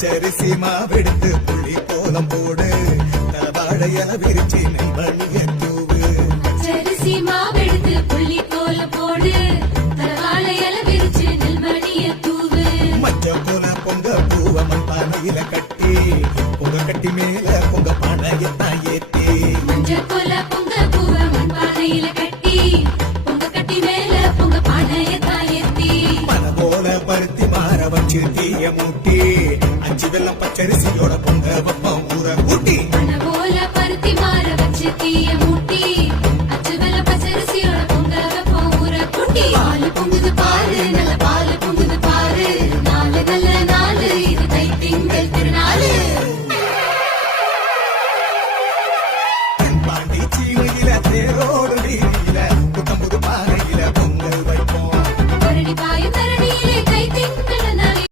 பச்சரிசி மாவெடுத்து புள்ளி கோலம் போடு வாழையல விரிச்சி நெல்மணிய தூவு பச்சரிசி மாவெடுத்து புள்ளி கோலம் போடு வாழையல விரிச்சி நெல்மணிய தூவு மச்ச போல பொங்க பூவ மண் பானையில கட்டி பொங்க கட்டி மேல பொங்க பானையத்தான் ஏத்தி மஞ்ச போல பொங்க பூவ மண் பானையில கட்டி பொங்க கட்டி மேல பொங்க பானையத்தான் ஏத்தி மன போல பருத்தி மாற வச்சு தீய மூட்டி அஞ்சு வெள்ளம் பச்சரிசியோட பொங்க